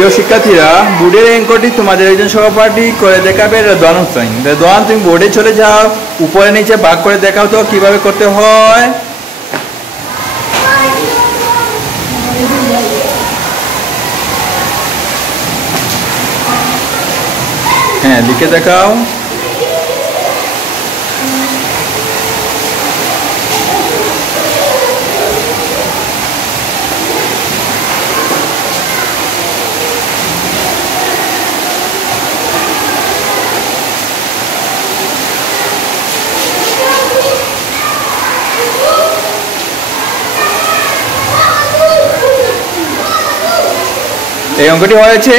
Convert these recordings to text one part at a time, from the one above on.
প্রিয় শিক্ষার্থীরা, বোর্ডের অঙ্কটি তোমাদের একজন সহপাঠী করে দেখাবে রেদওয়ান হোসেন। রেদওয়ান, তুমি বোর্ডে চলে যাও, উপরে নিচে ভাগ করে দেখাও তো কিভাবে করতে হয়। হ্যাঁ, লিখে দেখাও। এই অঙ্কটি হয়েছে।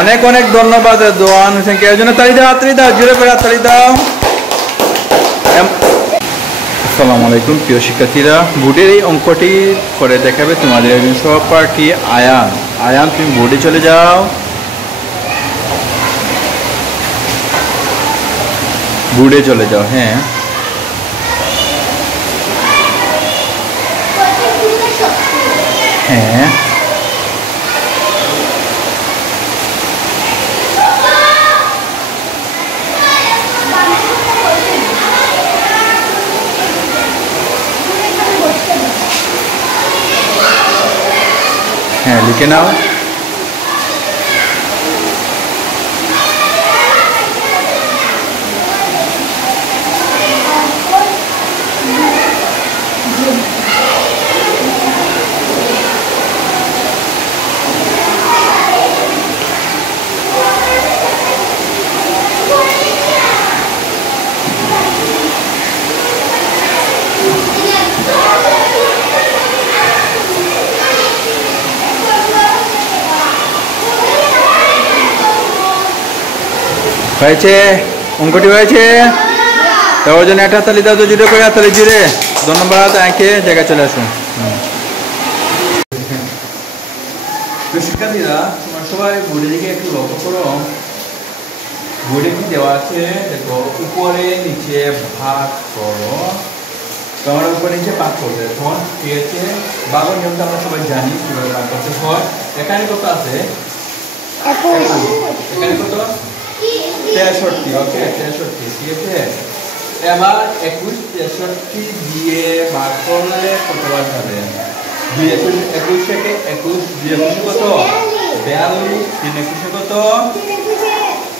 অনেক অনেক ধন্যবাদ রেদওয়ান হোসেনকে। এর জন্য তালি দাও, হাততালি দাও, জোরে করে হাততালি দাও। আসসালামু আলাইকুম প্রিয় শিক্ষার্থীরা, বোর্ডের এই অঙ্কটি করে দেখাবে তোমাদের একজন সহপাঠী আয়ান। আয়ান, তুমি বোর্ডে চলে যাও, বোর্ডে চলে যাও। হ্যাঁ, হ্যাঁ, হ্যাঁ, লিখে নাও। হয়েছে, অঙ্কটি হয়েছে। তার জন্য একটা হাততালি দাও তো, জুড়ে করে হাততালি, জুড়ে। ধন্যবাদ। আঁকে জায়গায় চলে আসুন। শিক্ষার্থীরা, তোমরা সবাই বোর্ডের দিকে একটু লক্ষ্য করো। বোর্ডে কি দেওয়া আছে দেখো, উপরে নিচে ভাগ করো। তোমরা উপরে নিচে ভাগ করবে এখন, ঠিক আছে। ভাগের নিয়মটা আমরা সবাই জানি কিভাবে ভাগ করতে হয়। এখানে কত আছে? এখানে কত? 63। ওকে, 63, ঠিক আছে। এবার 21 63 দিয়ে ভাগ করলে কতবার যাবে? 2 21 থেকে 21 2 21 কত? 42। 3 21 কত?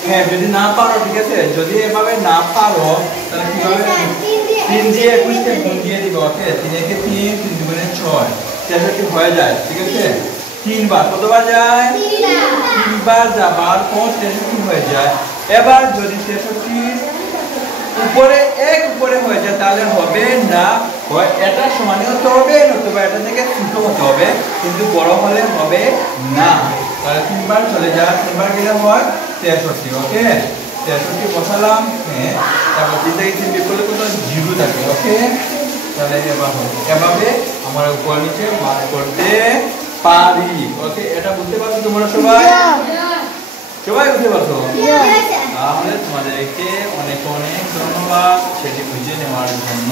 হ্যাঁ, যদি না পারো, ঠিক আছে, যদি এভাবে না পারো তাহলে কিভাবে? 3 দিয়ে 21 কে গুণ দিয়ে দিবে। ওকে, 3 একে 3, 3 দুগুণে 6, 63 হয়ে যায়, ঠিক আছে। 3 বার কতবার যায়? 3 বার যাবার পর 63 হয়ে যায়। এবার যদি 63 উপরে এক উপরে হয়ে যায় তাহলে হবে না, হয় এটা সমানই হতে হবে নতুবা এটা থেকে ছোট হতে হবে, কিন্তু বড় হলে হবে না। তাহলে 3 বার চলে যায়, 3 বার গেলে হয় 63। ওকে, 63 বসালাম। হ্যাঁ, তারপর 3 থেকে 3 বিয়োগ করলে কত? 0 থাকে। ওকে, তাহলে এভাবে আমরা উপর নিচে ভাগ করতে পারি। ওকে, এটা বুঝতে পারছো তোমরা সবাই? সবাই বুঝতে পারছো? তাহলে তোমাদেরকে অনেক অনেক ধন্যবাদ সেটি বুঝে নেওয়ার জন্য।